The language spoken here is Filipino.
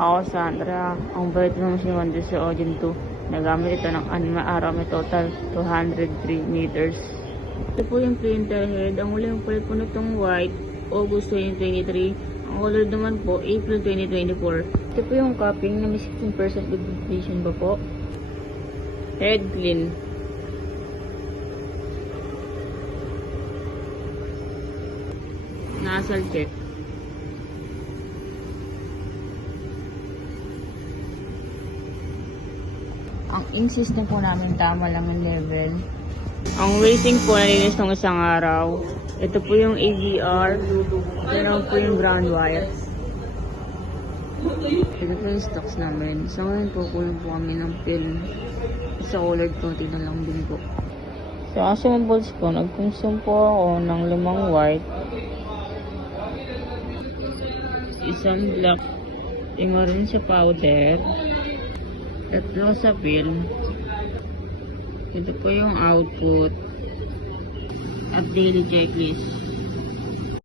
Ako, Sandra. Ang bait ng machine sa Odin 2. Nagamit ito ng 6 araw. May total 203 meters. Ito po yung printer head. Ang uling palit po nitong white, August 2023. Ang color naman po, April 2024. Ito po yung cupping na may 16% good vision pa po. Head clean. Nasal check. Ang ink system po namin tama lang ang level. Ang rating po nalinis ng isang araw. Ito po yung AVR. Ito po yung ground wire. Ito po yung stocks namin. So ngayon po kulang po kami ng film. Sa colored coating na lang din po. Sa consumables po, nag-consume po ako ng 5 white. Isang black. Yung orange sa powder. Tatlo sa film. Ito po yung output at daily checklist.